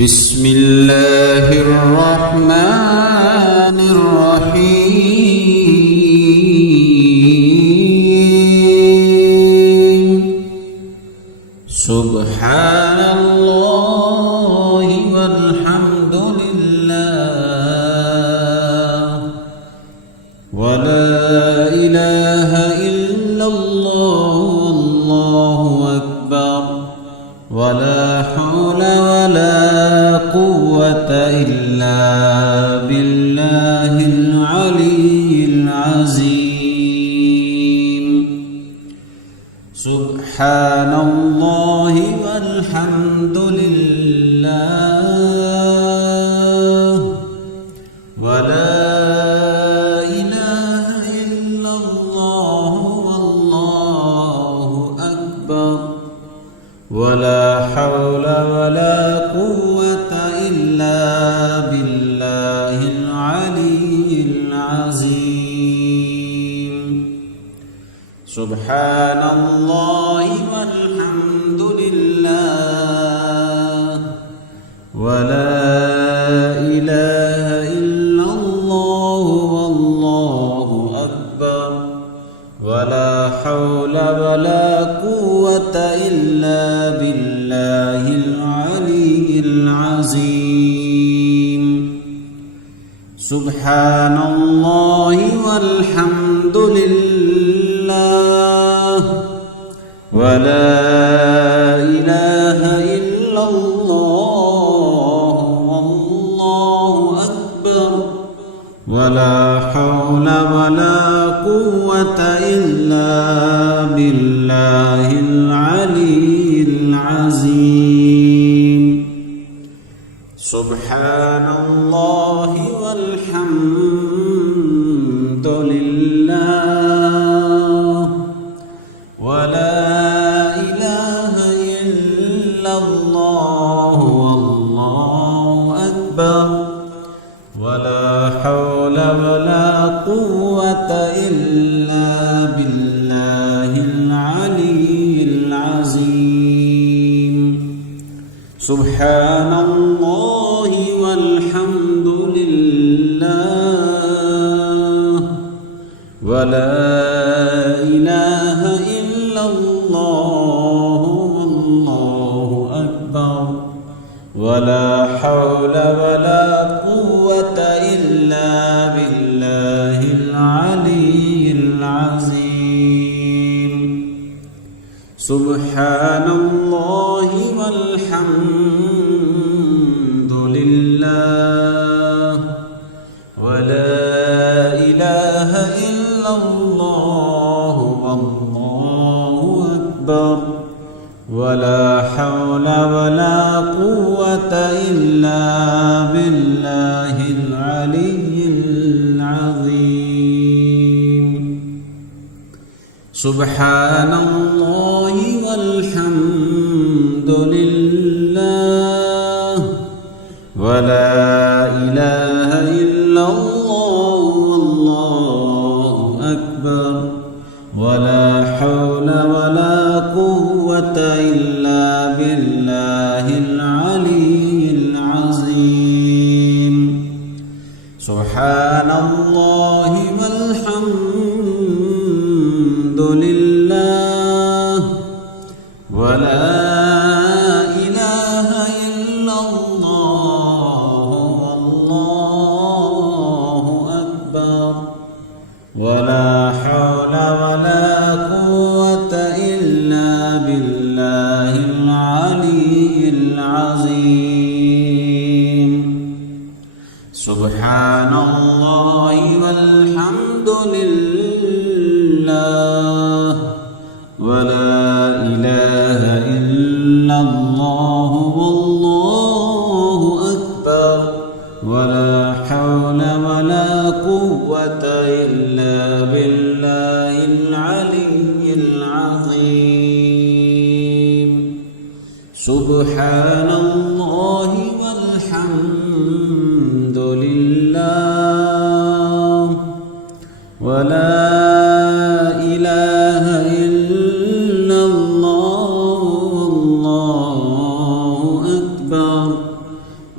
بسم الله الرحمن الرحيم سبحان الله والحمد لله ولا إله إلا الله والله أكبر ولا حول ولا قوة إلا بالله العلي العظيم سبحان الله والحمد لله ولا إله إلا الله والله أكبر ولا حول ولا قوة إلا بالله العلي العظيم سبحان الله والحمد لله ولا إله إلا الله والله أكبر ولا حول ولا قوة إلا بالله العلي العظيم سبحان الله والحمد لله ولا إله إلا الله والله أكبر ولا حول ولا قوة إلا بالله العلي العظيم سبحان الله والحمد لله ولا إله إلا الله والله أكبر ولا حول ولا قوة إلا بالله العلي العظيم سبحان الله والحمد لله ولا إله إلا الله والله أكبر ولا حول ولا قوة إلا بالله العلي العظيم سبحان الله والحمد لله ولا إله إلا الله والله أكبر ولا حول ولا قوة إلا بالله العلي العظيم سبحان الله والحمد لله ولا إله إلا الله والله أكبر ولا حول ولا قوة إلا بالله العلي العظيم سبحان الله والحمد لله ولا إله إلا الله والله أكبر ولا حول ولا قوة إلا بالله العلي العظيم سبحان الله والحمد لله ولا إله إلا الله والله أكبر ولا حول ولا قوة إلا بالله العلي العظيم سبحان الله والحمد لله ولا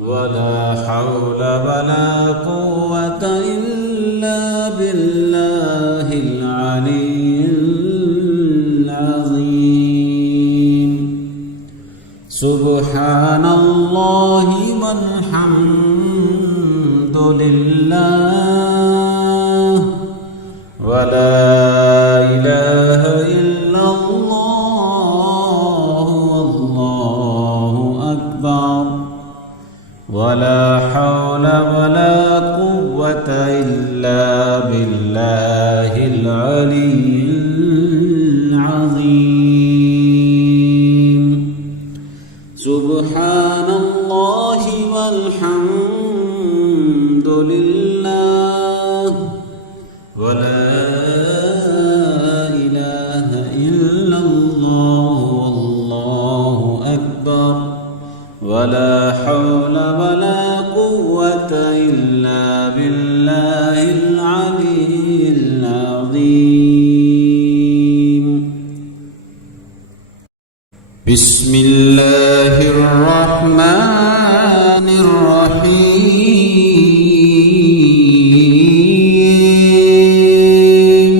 ولا حول ولا قوة إلا بالله العلي العظيم سبحان الله والحمد لله ولا إله إلا الله والله أكبر ولا حول ولا قوة إلا بالله العلي العظيم سبحان الله والحمد لله ولا إله إلا الله والله أكبر ولا حول ولا قوة إلا بالله العلي العظيم بسم الله الرحمن الرحيم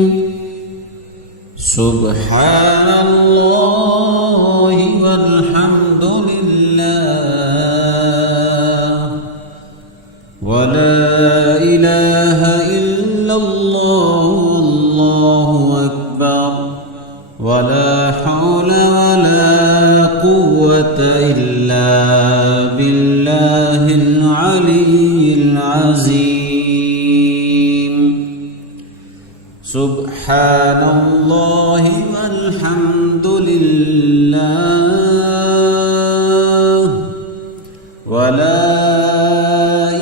سبحان الله والحمد لله ولا إله إلا الله والله أكبر ولا حول ولا قوة إلا بالله العلي العظيم سبحان الله والحمد لله ولا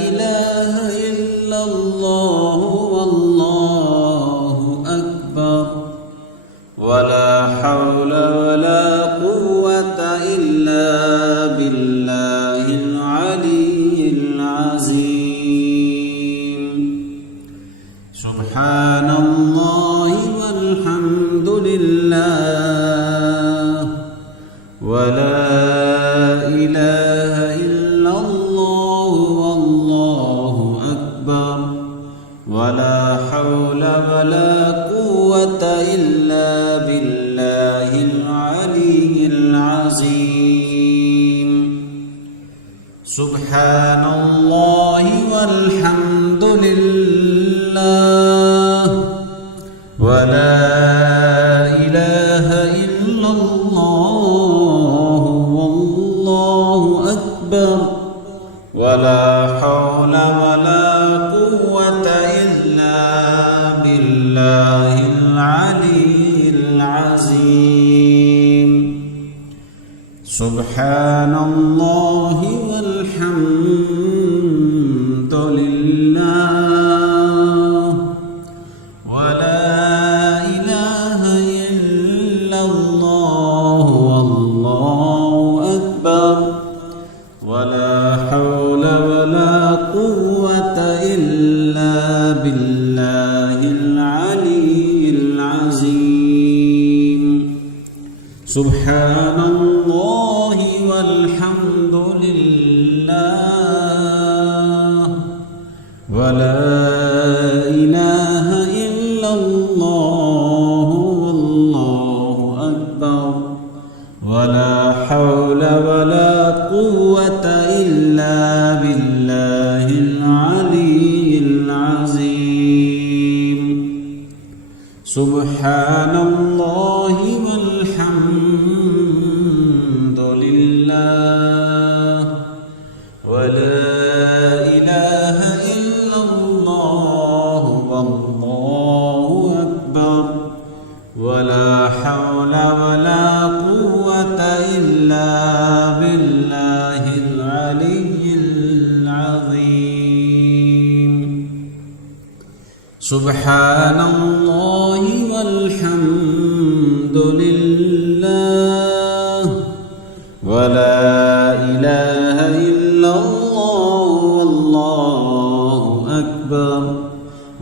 إله إلا الله والله أكبر ولا حول ولا قوة إلا بالله العلي العظيم سبحان الله والحمد لله ولا إله إلا الله والله أكبر ولا حول ولا قوة إلا بالله العلي العظيم سبحان الله والحمد لله ولا إله إلا الله والله أكبر ولا حول ولا قوة إلا بالله العلي العظيم سبحان الله والحمد لله ولا إله إلا الله والله أكبر ولا حول ولا قوة إلا بالله العلي العظيم سبحان الله والحمد لله ولا إله إلا الله والله أكبر ولا حول ولا قوة إلا بالله العلي العظيم سبحان الله والحمد لله ولا إله إلا الله والله أكبر ولا حول ولا قوة إلا بالله العلي العظيم سبحان الله والحمد لله ولا إله إلا الله والله أكبر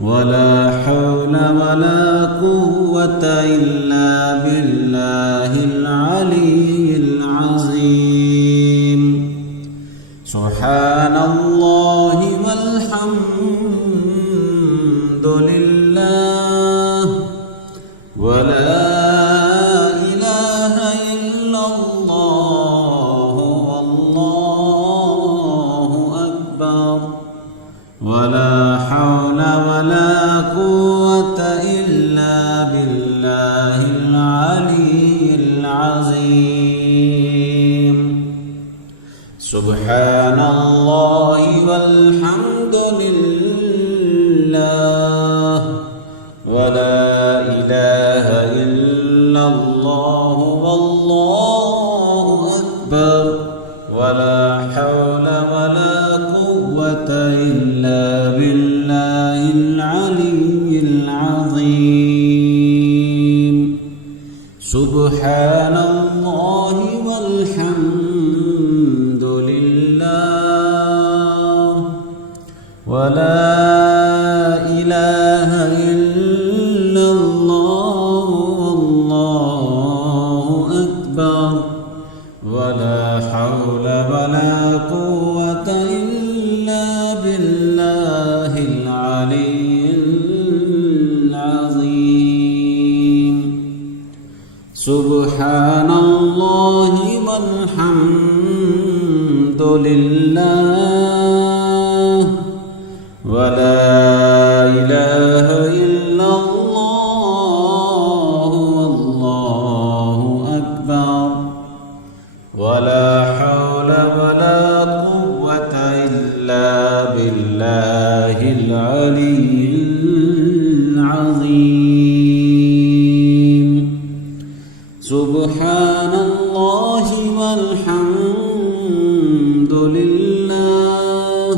ولا حول ولا قوة إلا بالله العلي العظيم سبحان الله والحمد لله ولا إله إلا الله والله أكبر ولا حول ولا قوة إلا بالله العلي العظيم سبحان الله والحمد لله ولا إله إلا الله والله أكبر ولا حول ولا قوة إلا بالله العلي العظيم سبحان الله والحمد لله ولا إله إلا الله والله أكبر ولا حول ولا قوة إلا بالله العلي العظيم سبحان الله والحمد لله ولا إله إلا الله والله أكبر ولا حول ولا قوة إلا بالله العلي العظيم سبحان الله والحمد لله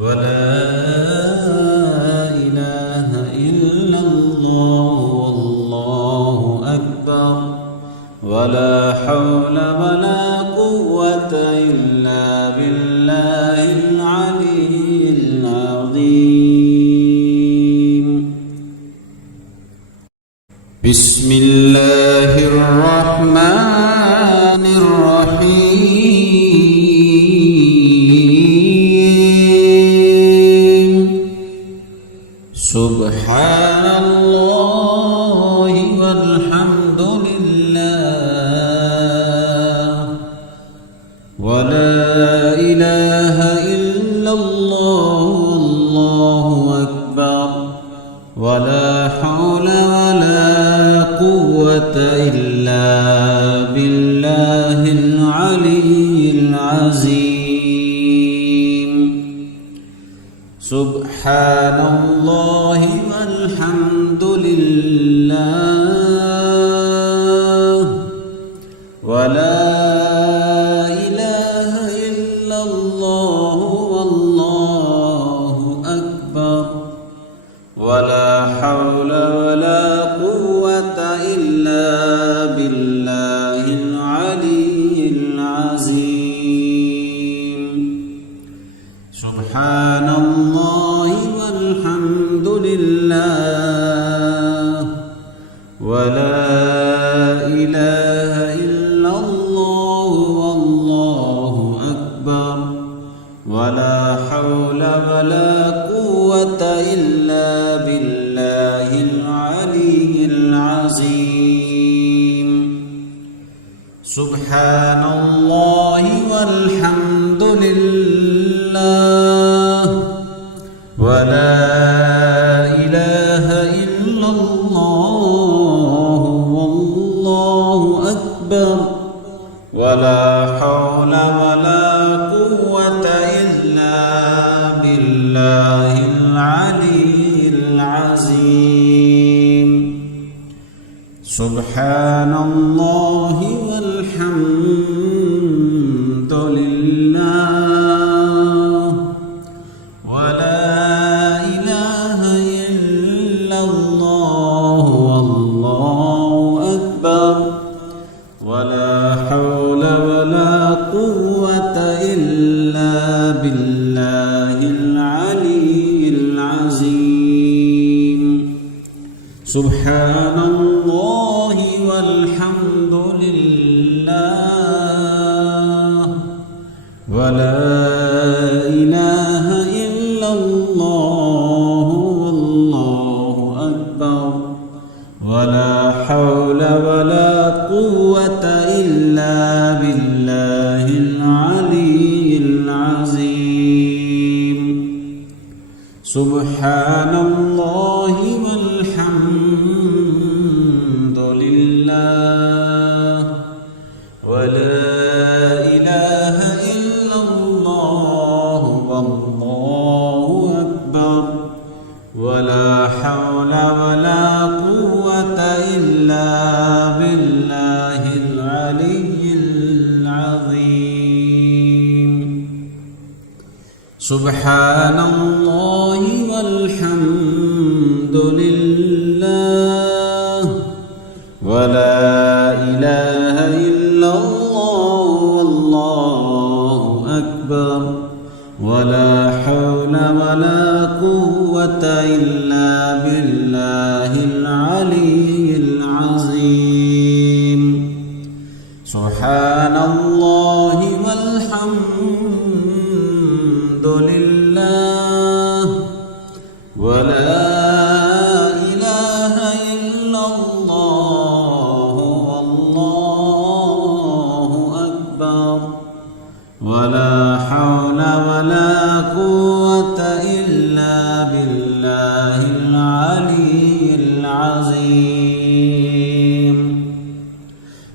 ولا إله إلا الله والله أكبر ولا حول ولا قوة إلا بالله العلي العظيم بسم الله الرحمن الرحيم سبحان الله والحمد لله ولا إله إلا الله والله أكبر ولا حول ولا قوة إلا بالله العلي العظيم سبحان الله والحمد لله ولا إله إلا الله والله أكبر ولا حول ولا قوة إلا بالله العلي العظيم سبحان الله والحمد لله ولا إله إلا الله والله أكبر ولا حول ولا قوة إلا بالله العلي العظيم سبحان الله والحمد لله ولا إله إلا الله والله أكبر ولا حول ولا قوة إلا بالله العلي العظيم سبحان الله والحمد لله ولا إله إلا الله والله أكبر ولا حول ولا قوة إلا بالله العلي العظيم سبحان الله والحمد لله ولا إله إلا الله والله أكبر ولا حول ولا قوة إلا بالله العلي العظيم سبحان الله والحمد لله ولا إله إلا الله والله أكبر ولا حول ولا قوة إلا بالله العلي العظيم سبحان الله والحمد لله ولا إله إلا الله والله أكبر ولا حول ولا قوة إلا بالله العلي العظيم سبحان الله والحمد لله ولا إله إلا الله والله أكبر ولا حول ولا قوة إلا بالله العلي العظيم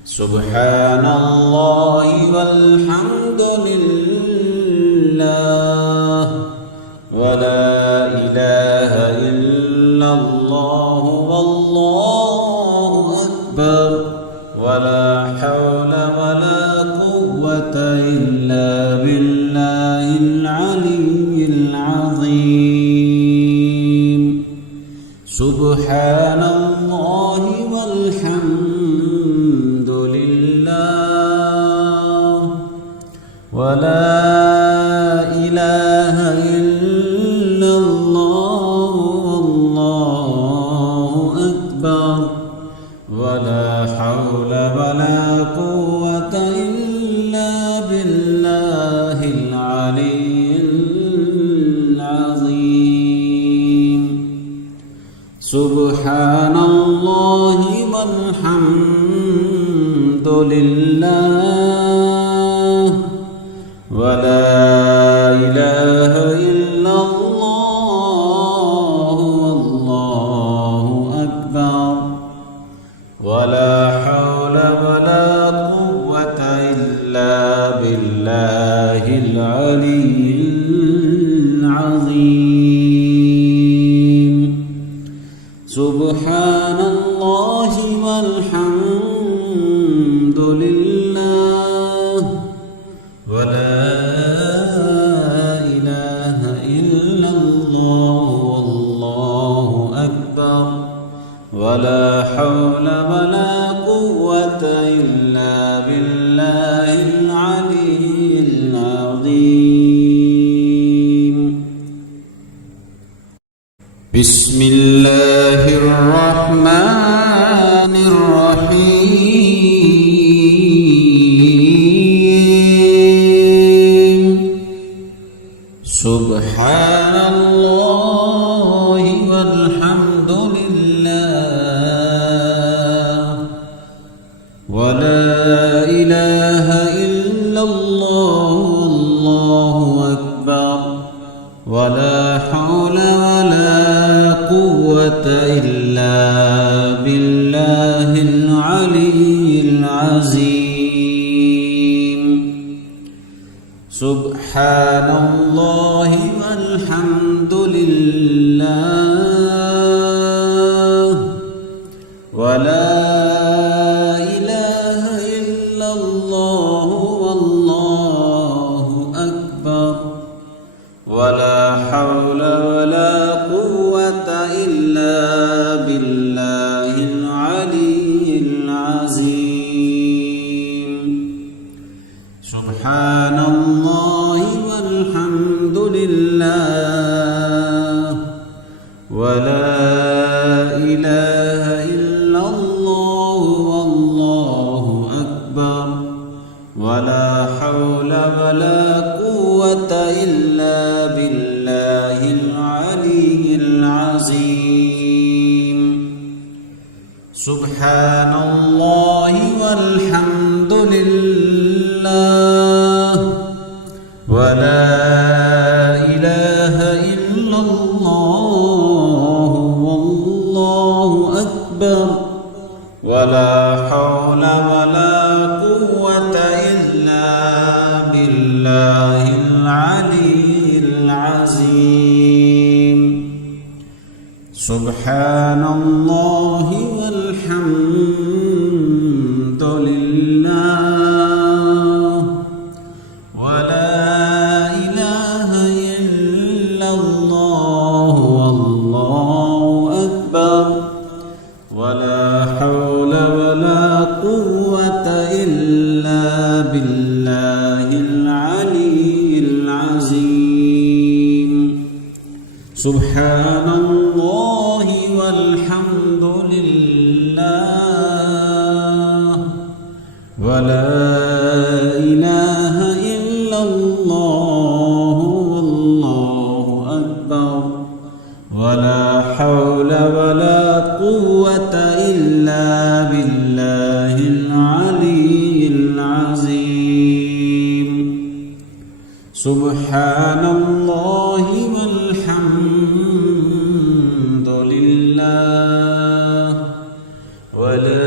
سبحان الله والحمد لله ولا إله إلا الله والله أكبر ولا حول ولا قوة إلا بالله العلي العظيم سبحان الله والحمد لله ولا إله إلا الله والله أكبر ولا حول ولا قوة إلا بالله العلي العظيم سبحان الله والحمد لله ولا إله إلا الله والله أكبر ولا حول ولا قوة إلا بالله العلي العظيم سبحان الله والحمد لله ولا إله إلا الله والله أكبر ولا حول ولا قوة إلا بالله العلي العظيم بسم الله الرحمن الرحيم سبحان الله والحمد لله ولا إله إلا الله والله أكبر ولا حول ولا قوة إلا بالله العلي العظيم سبحان الله والحمد لله ولا إله إلا الله والله أكبر ولا حول ولا قوة إلا بالله العلي العظيم سبحان الله والحمد لله إلا بالله العلي العظيم سبحان الله والحمد لله ولا إله إلا الله والله أكبر ولا حول ولا قوة إلا بالله العلي العظيم سبحان الله والحمد لله ولا إله إلا الله والله أكبر ولا حول ولا قوة إلا بالله العلي العظيم سبحان الله والحمد لله ولا إله إلا الله والله أكبر ولا حول ولا قوة إلا بالله العلي العظيم سبحان الله والحمد لله ولا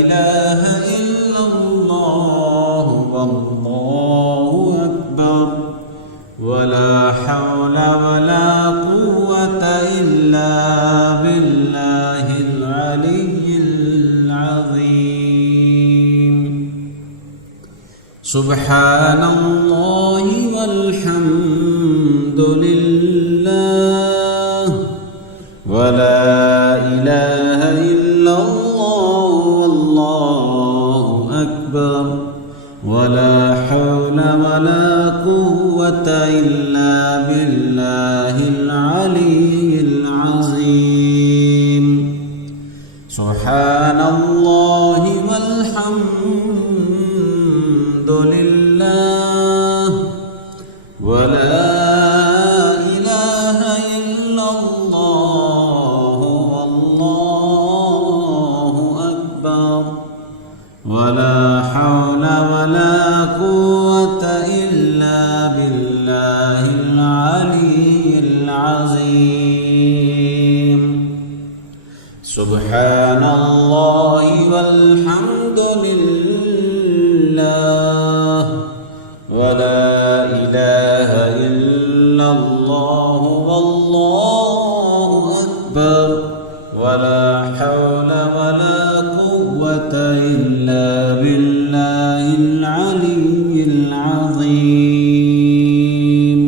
إله إلا الله والله أكبر ولا حول ولا قوة إلا بالله العلي العظيم سبحان الله والحمد لله ولا إله إلا الله والله أكبر ولا حول ولا قوة إلا بالله العلي العظيم سبحان الله والحمد لله ولا إله إلا الله والله أكبر ولا حول ولا قوة إلا بالله العلي العظيم سبحان الله والحمد لله ولا إله إلا الله والله أكبر ولا حول ولا قوة إلا بالله العلي العظيم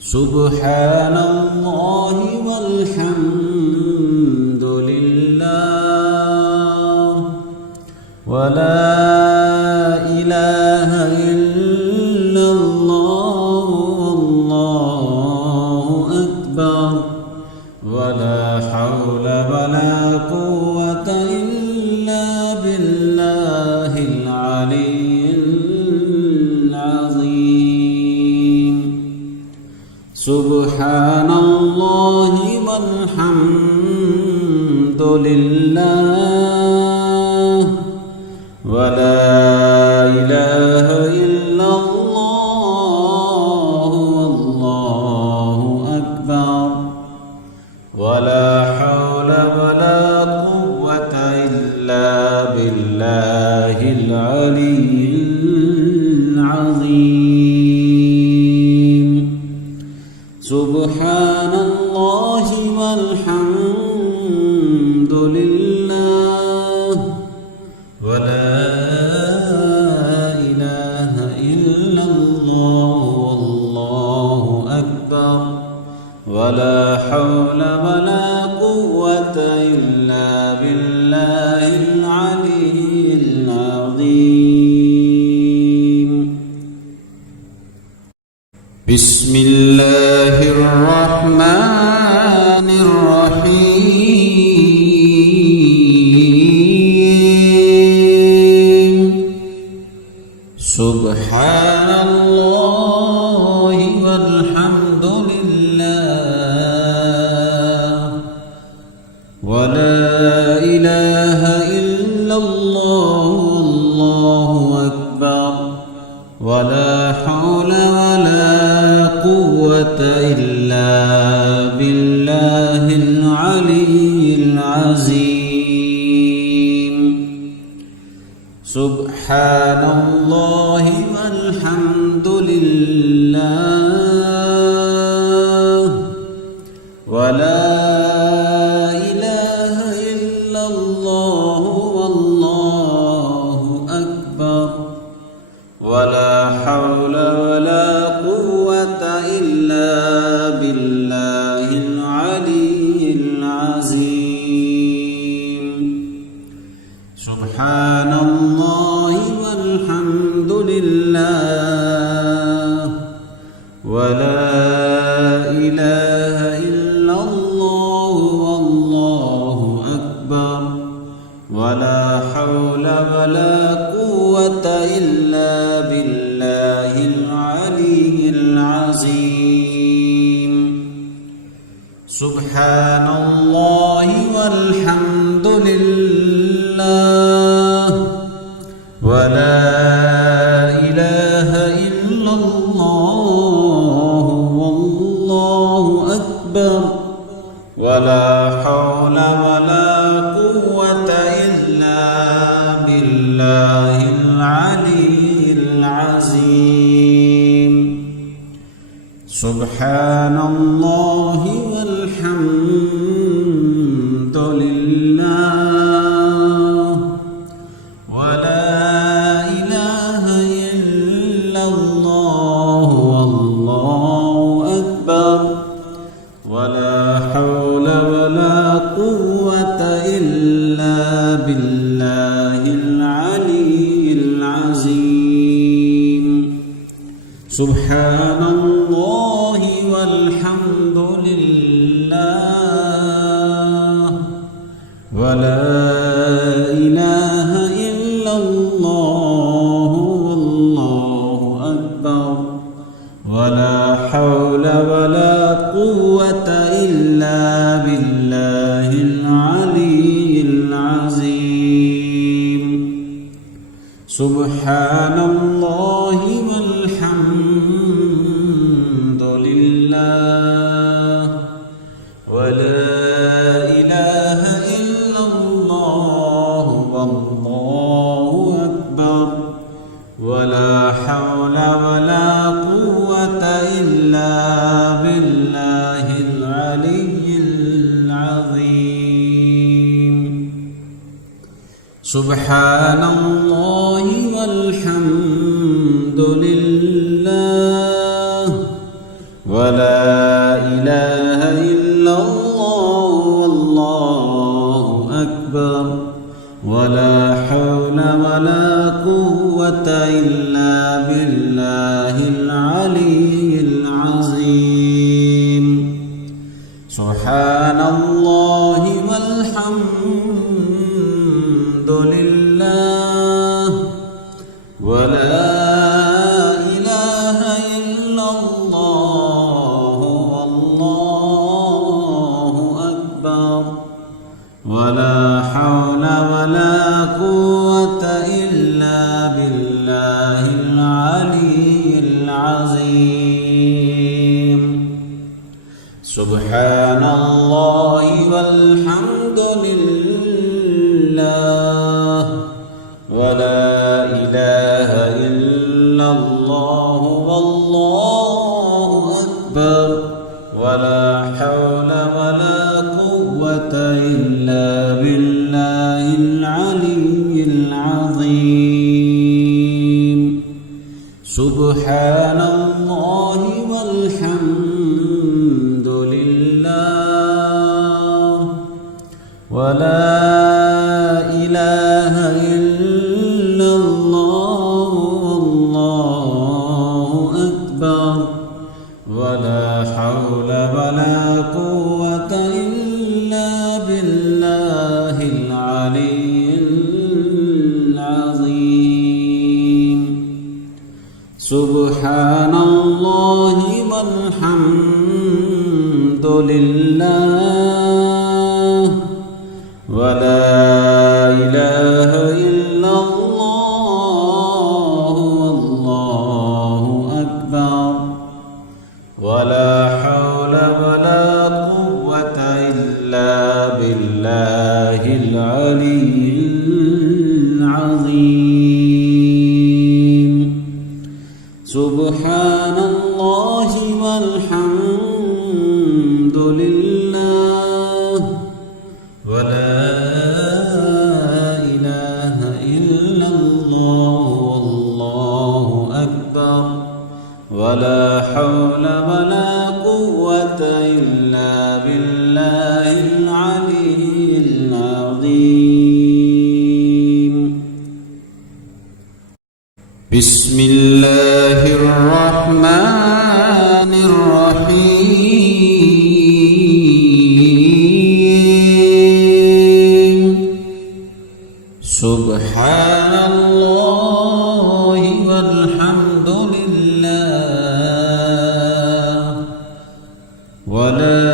سبحان الله والحمد لله ولا إله إلا الله والله أكبر ولا حول ولا قوة إلا بالله العلي العظيم سبحان الله والحمد لله ولا إله إلا الله والله أكبر ولا حول ولا قوة إلا بالله العلي العظيم سبحان الله والحمد لله ولا إله إلا الله والله أكبر ولا حول ولا قوة إلا بالله العلي العظيم بسم الله الرحمن الرحيم سبحان الله সুবহানাল্লাহি ওয়ালহামদুলিল্লাহ ওয়া লা ইলাহা ইল্লাল্লাহু ওয়াল্লাহু আকবার ওয়া লা হাওলা ওয়া লা কুওয়াতা ইল্লা বিল্লাহিল আলিয়্যিল আযীম সুবহানাল্লাহি walhamdulillah wa la ilaha illallah wallahu akbar wa la hawla wa la quwwata illa billahil aliyyil azim subhanallahi walhamdulillah wa la ilaha illallah wallahu akbar wa la hawla wa la quwwata illa billahil aliyyil azim subhanallahi walhamdulillah ولا حول ولا قوة إلا بالله العلي العظيم سبحان الله والحمد لله ولا إله إلا الله والله أكبر ولا حول ولا قوة إلا بالله العلي العظيم سبحان الله والحمد لله ولا إله إلا الله والله أكبر ولا حول ولا قوة إلا بالله العلي العظيم سبحان الله والحمد لله ولا إله إلا الله والله أكبر ولا حول ولا قوة إلا بالله العلي العظيم سبحان الله والحمد لله ولا إله إلا الله والله أكبر ولا حول ولا قوة إلا بالله العلي العظيم سبحان الله والحمد لله ولا إله إلا الله والله أكبر ولا حول ولا قوة إلا بالله العلي العظيم سبحان الله والحمد لله ولا إله إلا الله والله أكبر ولا حول ولا قوة إلا بالله العلي العظيم سبحان الله والحمد لله ولا إله إلا الله والله أكبر ولا حول ولا قوة إلا بالله العلي العظيم حول ولا قوة إلا بالله العلي العظيم. بسم الله الرحمن الرحيم. سبحان الله والحمد لله ولا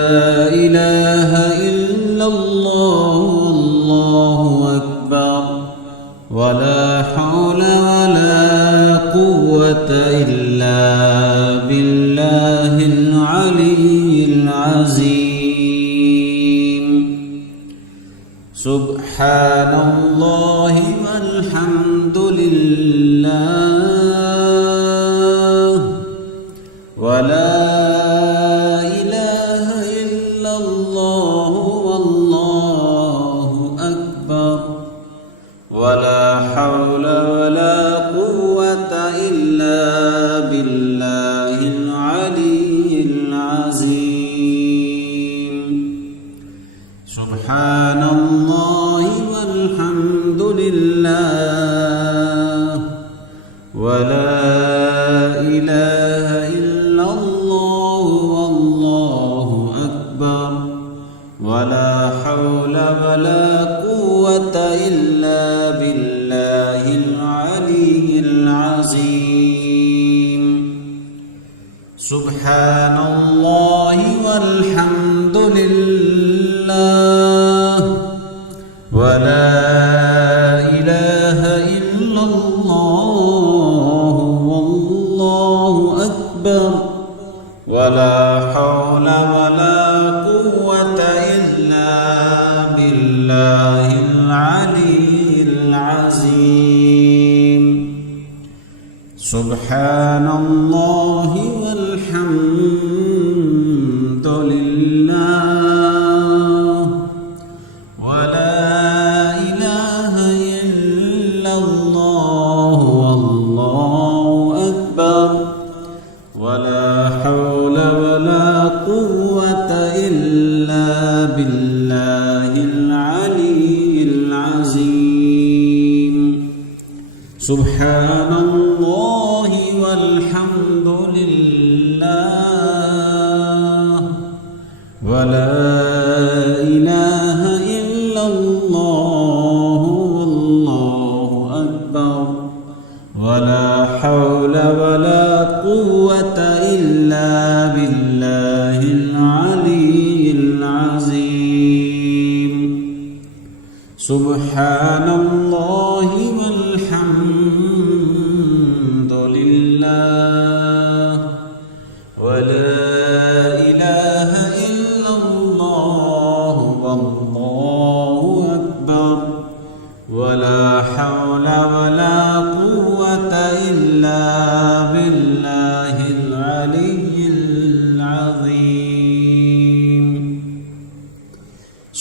إله إلا الله والله أكبر ولا حول ولا قوة إلا بالله العلي العظيم. سبحان الله والحمد لله ولا إله إلا الله والله أكبر ولا حول ولا قوة إلا بالله العلي العظيم. سبحان الله والحمد لله ولا إله إلا الله والله أكبر ولا حول ولا قوة إلا بالله العلي العظيم. سبحان الله والحمد لله ولا إله إلا الله والله أكبر ولا حول ولا قوة إلا بالله العلي العظيم. سبحان الله والحمد لله ولا إله إلا الله والله أكبر ولا حول ولا قوة إلا بالله العلي العظيم. سبحان الله والحمد لله ولا إله إلا الله والله أكبر ولا حول ولا قوة إلا بالله العلي العظيم. سبحان الله والحمد لله ولا إله إلا الله والله أكبر ولا حول ولا قوة إلا بالله العلي العظيم.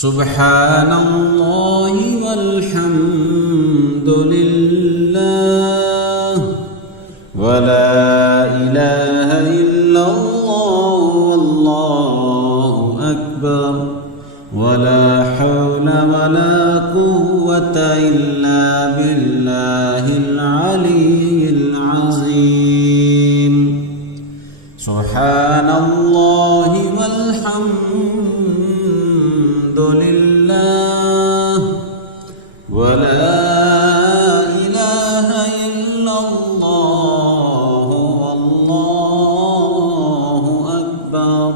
سبحان الله والحمد لله ولا إله إلا الله والله أكبر ولا حول ولا قوة إلا بالله العلي العظيم. سبحان الله والحمد لله ولا إله إلا الله والله أكبر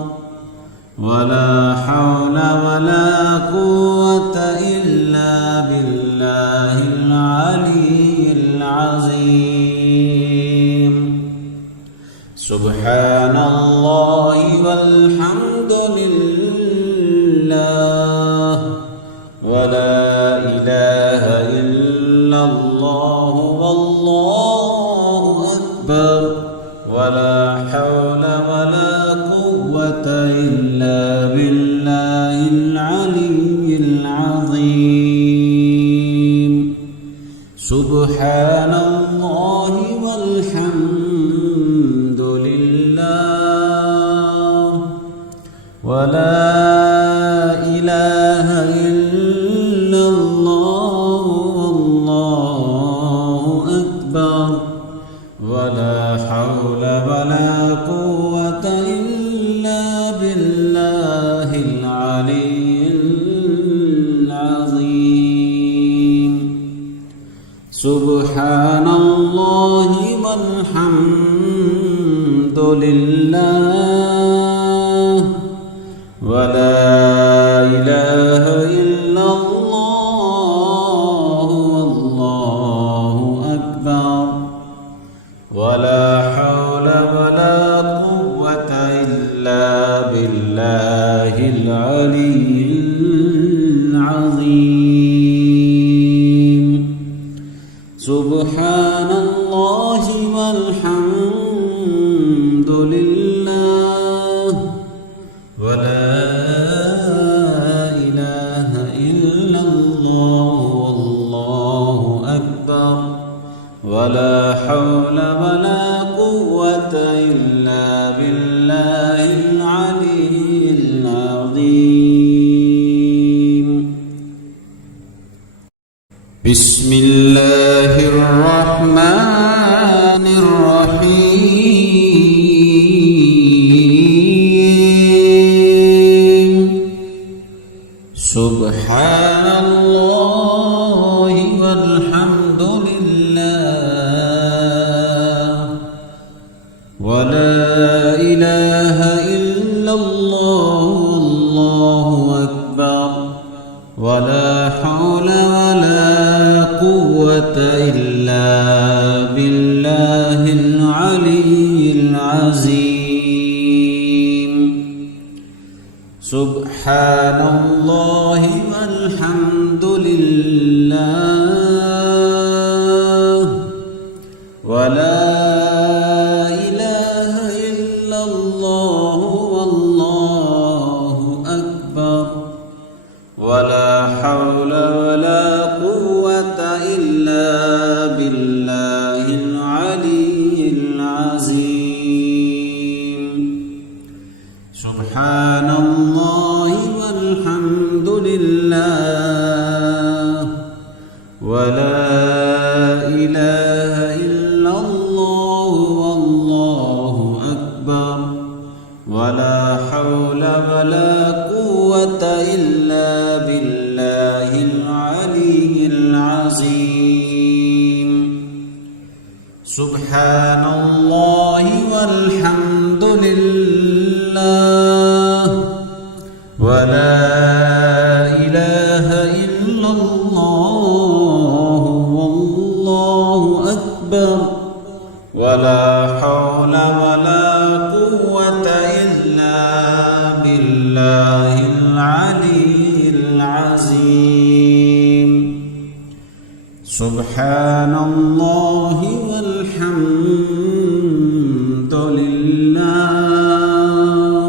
ولا حول ولا قوة إلا بالله العلي العظيم. سبحان الله والحمد لله ولا إله إلا الله والله أكبر ولا حول ولا قوة إلا بالله العلي العظيم. سبحان الله والحمد لله ولا إله إلا الله والله أكبر ولا حول ولا قوة إلا بالله العلي العظيم سبحان الله والحمد لله ولا إله إلا الله والله أكبر ولا حول ولا قوة إلا بالله العلي العظيم سبحان الله والحمد لله ولا إله إلا الله والله أكبر ولا حول ولا قوة إلا بالله العلي العظيم بسم الله الرحمن الرحيم سبحان الله والحمد لله ولا إله إلا الله والله أكبر ولا حول ولا قوة إلا بالله العلي العظيم سبحان الله والحمد لله ولا إله إلا الله والله أكبر ولا حول ولا قوة إلا بالله العلي العظيم سبحان الله والحمد لله ولا إله إلا الله والله أكبر ولا حول ولا قوة إلا بالله العلي العظيم سبحان الله والحمد لله ولا إله إلا الله والله أكبر ولا حول ولا قوة إلا بالله العلي العظيم سبحان الله والحمد لله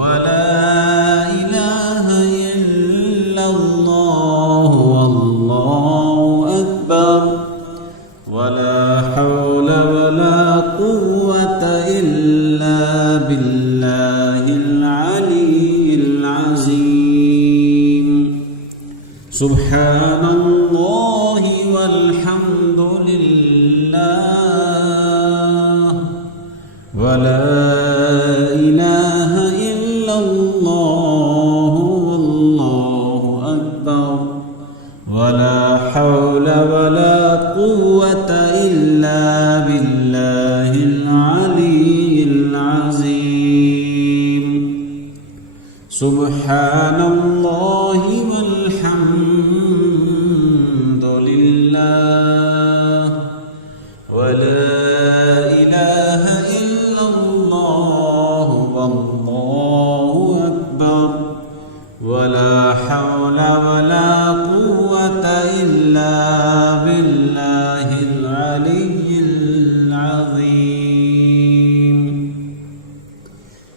ولا إله إلا الله والله أكبر ولا حول ولا قوة إلا بالله العلي العظيم سبحان الله والحمد لله ولا إله إلا الله والله أكبر ولا حول ولا قوة إلا بالله العلي العظيم سبحان الله والحمد لله ولا إله إلا الله والله أكبر ولا حول ولا قوة إلا بالله العلي العظيم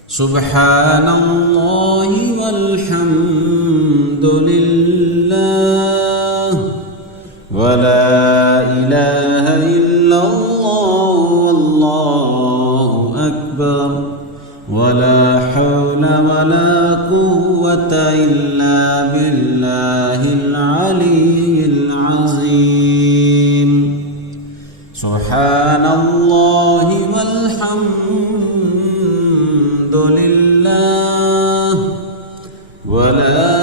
سبحان الله والحمد لله ولا إله إلا الله والله أكبر ولا حول ولا قوة إلا بالله العلي العظيم سبحان الله والحمد لله ولا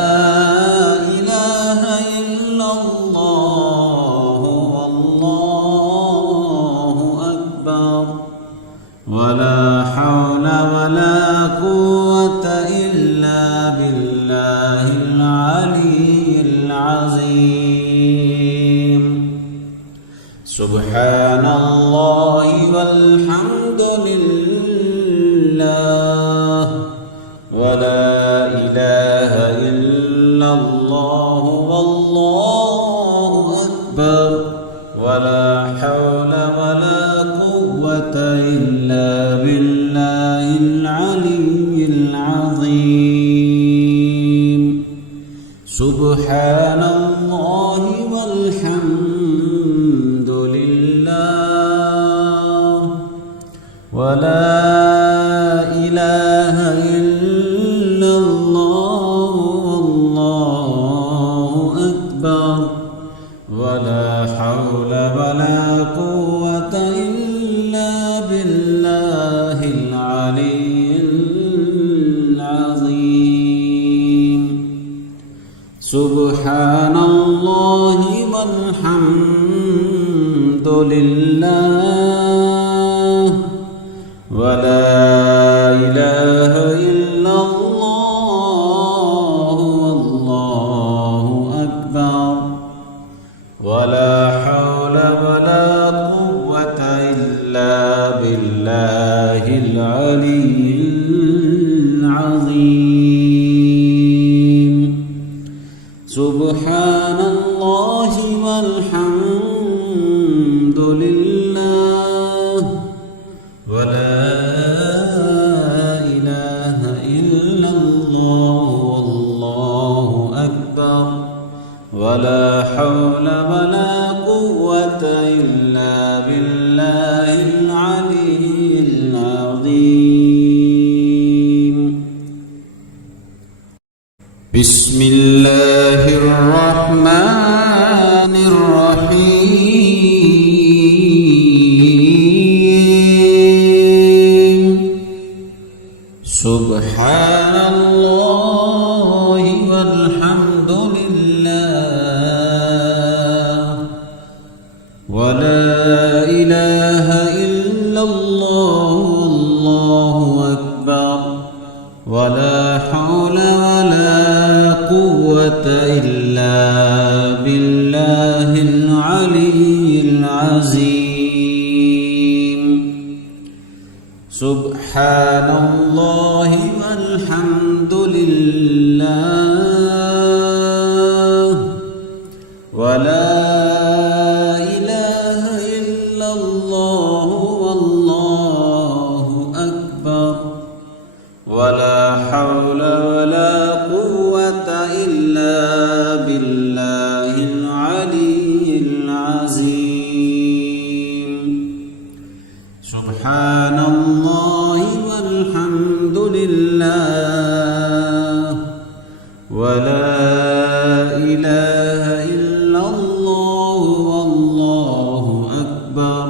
إله إلا الله والله أكبر ولا حول ولا قوة إلا بالله العلي العظيم سبحان الله والحمد لله ولا إله إلا الله والله أكبر ولا حول ولا قوة إلا بالله العلي العظيم سبحان الله والحمد لله ولا إله إلا الله والله أكبر ولا حول ولا قوة إلا بالله العلي العظيم سبحان الله والحمد لله ولا إله إلا الله والله أكبر ولا حول ولا قوة إلا بالله العلي العظيم سبحان الله والحمد لله ولا إله إلا الله والله أكبر ولا حول ولا قوة إلا بالله العلي العظيم بسم الله الرحمن الرحيم سبحان الله والحمد لله ولا إله إلا الله والله أكبر ولا حول ولا قوة إلا بالله العلي العظيم سبحان الله والحمد لله ولا إله إلا الله والله أكبر ولا حول ولا قوة إلا بالله العلي العظيم سبحان الله والحمد لله ولا إله إلا الله والله أكبر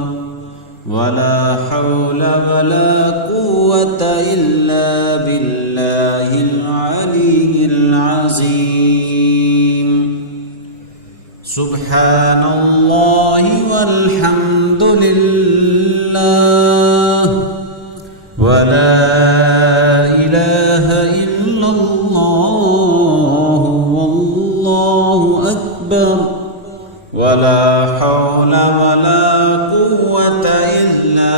ولا حول ولا قوة إلا بالله العلي العظيم سبحان الله والحمد لله ولا إله إلا الله والله أكبر ولا حول ولا قوة إلا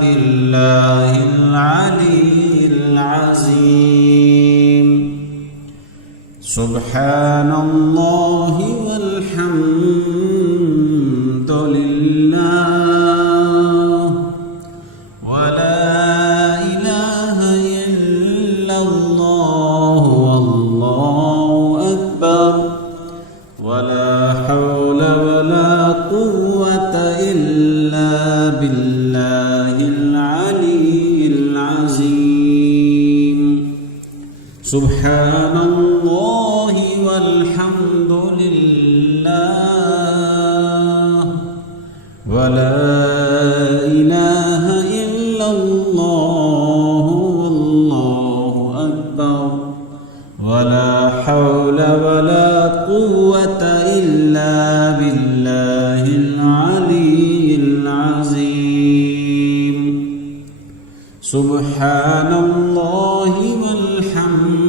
بالله العلي العظيم سبحان الله والحمد لله ولا إله إلا الله والله أكبر ولا حول ولا قوة إلا بالله العلي العظيم سبحان الله والحمد لله ولا إله إلا الله والله أكبر ولا حول ولا قوة إلا بالله العلي العظيم سبحان الله والحمد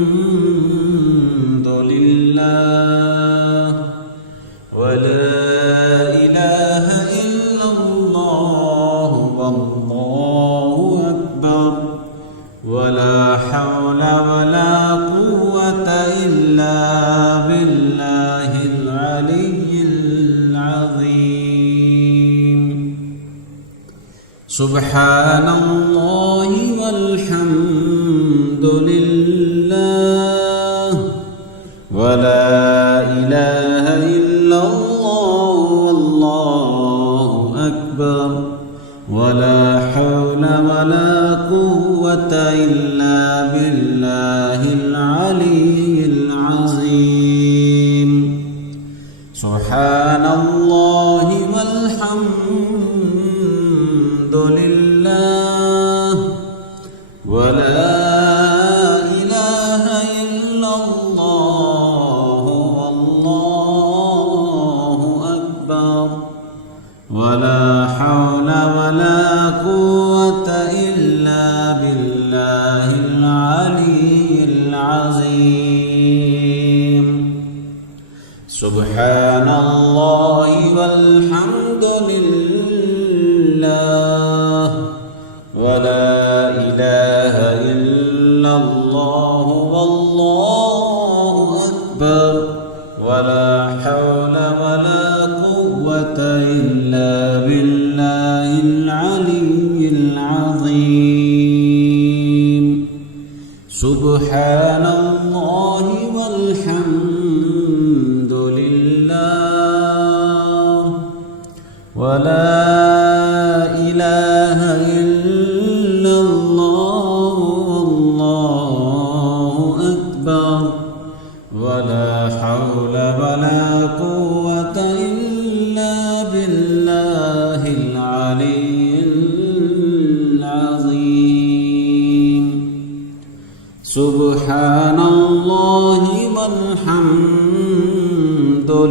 لله ولا إله إلا الله والله أكبر ولا حول ولا قوة إلا بالله العلي العظيم سبحان الله والحمد لله ولا إله إلا الله والله أكبر ولا حول ولا قوة إلا بالله العلي العظيم سبحان الله والحمد لله ولا إله إلا الله والله أكبر ولا حول ولا قوة إلا بالله العلي العظيم سبحان الله والحمد لله ولا إله إلا الله والله أكبر ولا حول ولا قوة إلا بالله العلي العظيم سبحان الله والحمد لله ولا إله إلا الله والله أكبر ولا حول ولا قوة إلا بالله العلي العظيم سبحان الله والحمد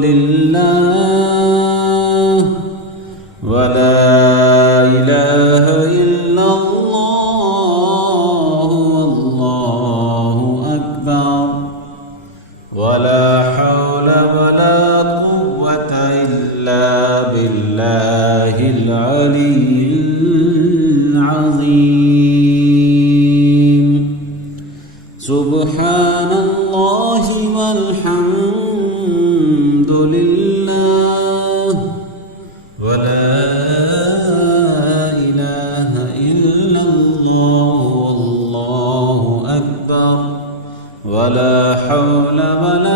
لله ولا إله إلا الله والله أكبر ولا حول ولا قوة إلا بالله العلي العظيم سبحان الله والحمد لله ولا إله إلا الله والله أكبر ولا حول ولا